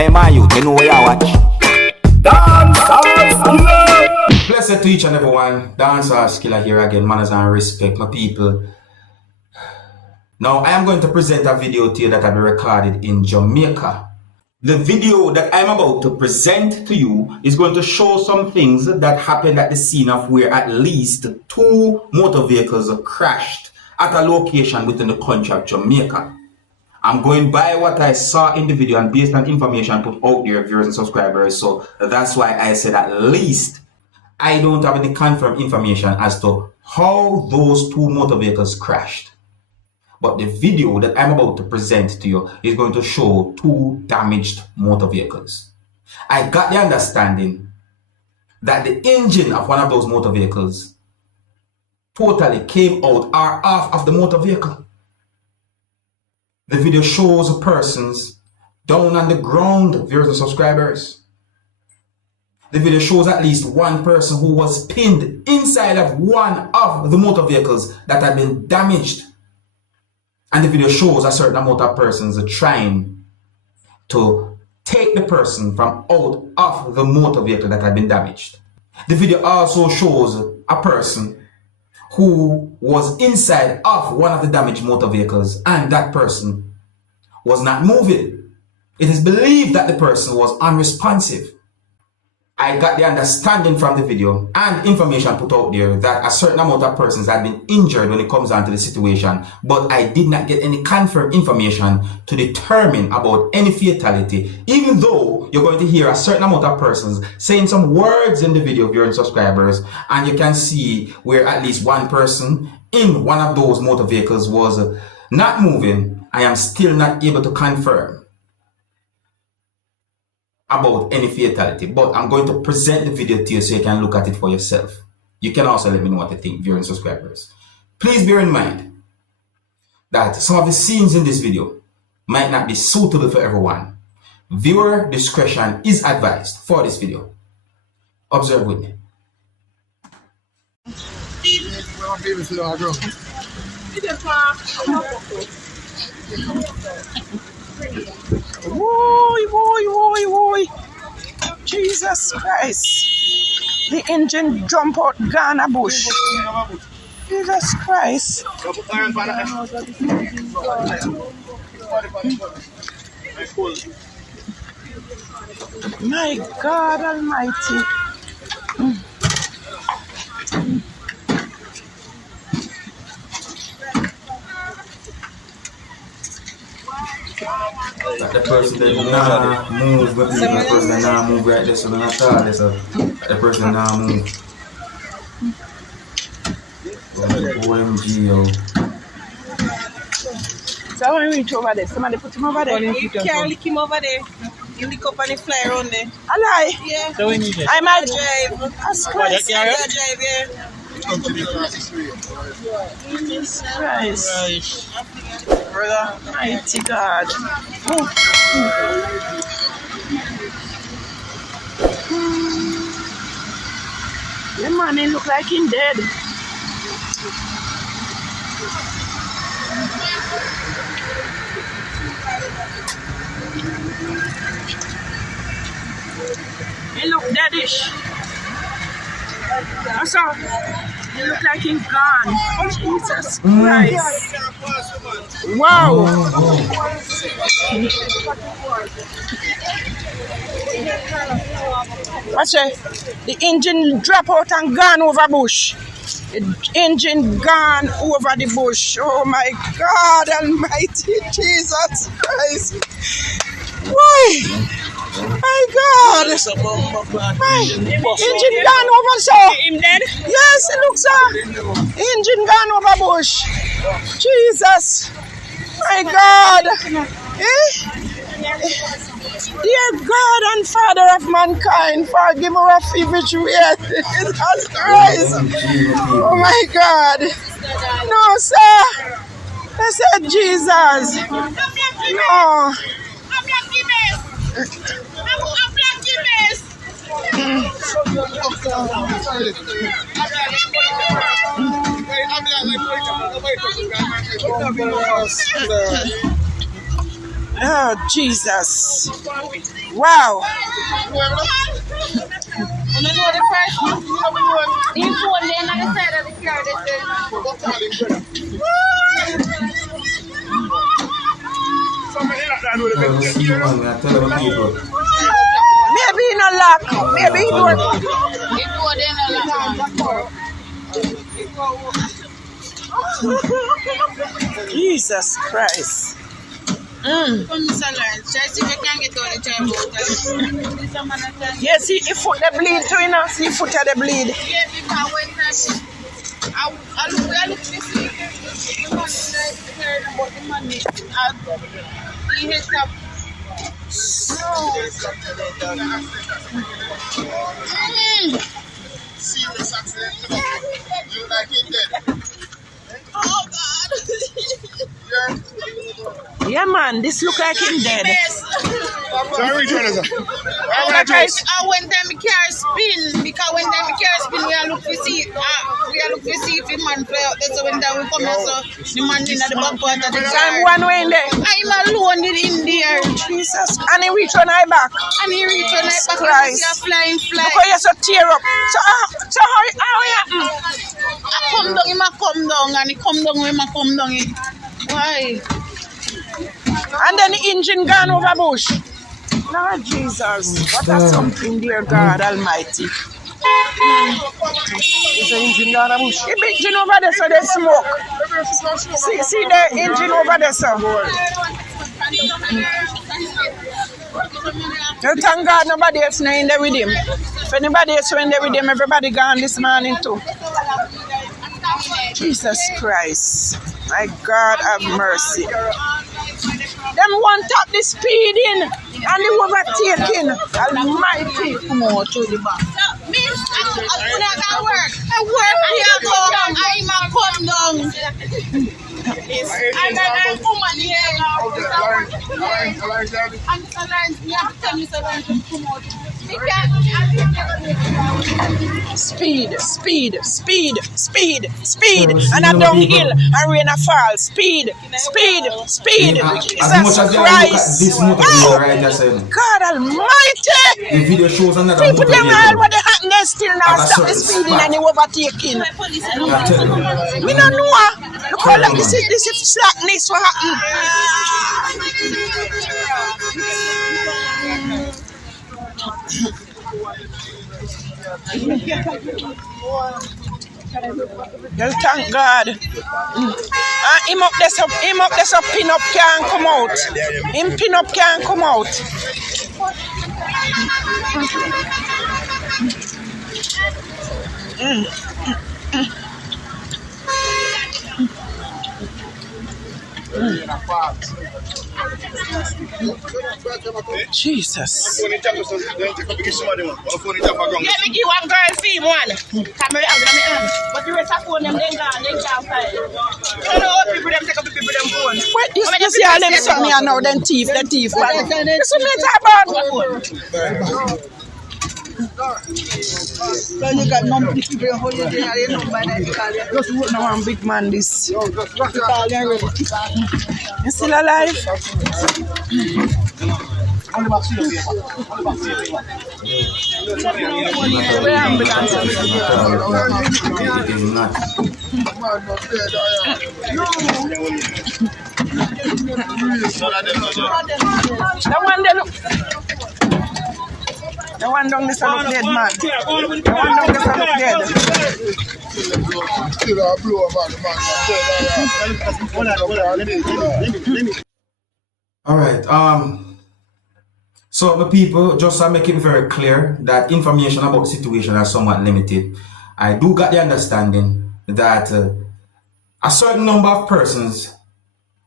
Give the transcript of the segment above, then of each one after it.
Hey man, you know where I watch. Dancehall skilla. Blessed to each and everyone. Dancehall skilla here again. Manners and respect, my people. Now I am going to present a video to you that I recorded in Jamaica. The video that I'm about to present to you is going to show some things that happened at the scene of where at least 2 motor vehicles crashed at a location within the country of Jamaica. I'm going by what I saw in the video and based on information put out there, viewers and subscribers, so that's why I said at least I don't have any confirmed information as to how those 2 motor vehicles crashed. But the video that I'm about to present to you is going to show 2 damaged motor vehicles. I got the understanding that the engine of one of those motor vehicles totally came out or off of the motor vehicle. The video shows persons down on the ground, viewers and subscribers. The video shows at least 1 person who was pinned inside of one of the motor vehicles that had been damaged. And the video shows a certain amount of persons trying to take the person from out of the motor vehicle that had been damaged. The video also shows a person who was inside of one of the damaged motor vehicles and that person was not moving. It is believed that the person was unresponsive. I got the understanding from the video and information put out there that a certain amount of persons had been injured when it comes down to the situation, but I did not get any confirmed information to determine about any fatality, even though you're going to hear a certain amount of persons saying some words in the video, viewers and subscribers, and you can see where at least 1 person in one of those motor vehicles was not moving. I am still not able to confirm about any fatality, but I'm going to present the video to you so you can look at it for yourself. You can also let me know what you think, viewers and subscribers. Please bear in mind that some of the scenes in this video might not be suitable for everyone. Viewer discretion is advised for this video. Observe with me. Woi. Jesus Christ. The engine jump out Ghana bush. Jesus Christ. My God Almighty. Like the person that nah move, but the person that nah move right there, so then I thought this the person nah move. OMG, yo. So when we reach over there, somebody put him over there. You can't lick him over there. You lick up and he fly around there. I lie. Yeah. So we need it. I might drive. That's Christ. I drive, yeah. Jesus Christ. Brother. Mighty God. The man, he look like him dead. He look deadish. That's all. He look like he's gone. Jesus Christ. Wow. Watch it. The engine drop out and gone over bush. The engine gone over the bush. Oh my God Almighty, Jesus Christ. Why? My God! My engine gone over, so. Him dead? Yes, it looks so. Engine gone over bush. Jesus! My God! Dear God and Father of mankind, forgive our feverish way. Jesus Christ! Oh my God! No, sir! I said Jesus! No! Oh, Jesus. Wow. You know the person? The phone there on the side of the car. Tell the people. Maybe he no lock. Maybe he don't. The door there no lock. Jesus Christ. Come, Mr. Lawrence. Try see if you can get all the time. Yes, he foot the bleed too, you know. See foot of the bleed. Yeah, because when I look this week, the money is heard about the money. He hits up. Serious accident. You like it dead. Oh, God. Yeah, man, this look like him dead. Sorry, Jonathan. When them car spin, because when them car spin, we are look to see if the man play out there. So when that we come here, so the man in the back part of the Time car. one way in there. I'm alone in there. Jesus. And he reach on my back. And he reach on my back and Christ. see a flying fly. Look how you so tear up. So how you happen? I come down, him a come down, and he come down, him a come down. Why? And then the engine gone over bush. Lord Jesus. What a something, dear God Almighty. Is the engine gone over bush? The engine over there, so they smoke. See the engine over there, so. You thank God nobody else in there with him. If anybody else in there with him, everybody gone this morning too. Jesus Christ. My God have mercy. Them one tap the speed in and the overtaking. Almighty. Come on to the back. Miss, I work. I work here, come down. I'm a come down. And then I come on here. And Mr. Lawrence, you have to tell Mr. Lawrence to come out. Speed. And a downhill and rain a fall. Speed. As much as you look at this motor video right just God Almighty. the video shows another People motor them all vehicle. what they happen, they still now At a stop the certain speeding and the overtaking. I tell you. We don't know. Look how like this is slackness what Well, thank God. Him up there so pin up can't come out. Him pin up can't come out. Jesus. Let me give one girl fee one. Camera out of my hand. But the rest of phone them then gone, they can't find. You know how people them take up the people them phone. Wait, you see how them suck me and now then thief, the thief. You see me talk about? So you got no people hold you there, you know, by the Just work now one big man this. You still alive? Where ambulance? The one they look. The one down this look dead, man. The one down this look dead. All right. So the people, just to make it very clear that information about the situation are somewhat limited. I do got the understanding that a certain number of persons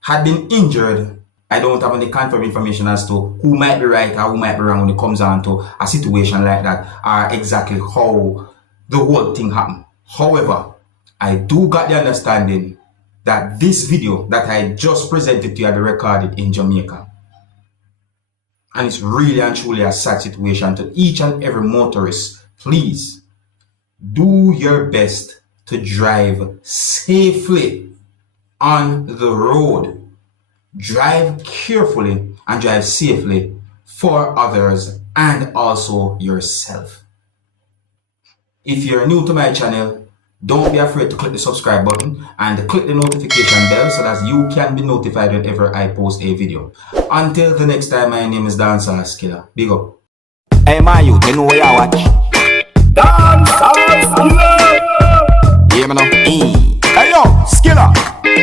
had been injured. I don't have any confirmed information as to who might be right or who might be wrong when it comes down to a situation like that, or exactly how the whole thing happened. However, I do got the understanding that this video that I just presented to you had been recorded in Jamaica. And it's really and truly a sad situation. To each and every motorist, please do your best to drive safely on the road. Drive carefully and drive safely for others and also yourself. If you're new to my channel, don't be afraid to click the subscribe button and click the notification bell so that you can be notified whenever I post a video. Until the next time, my name is Dancehall Skilla. Big up. Hey, my youth, you know where you watch.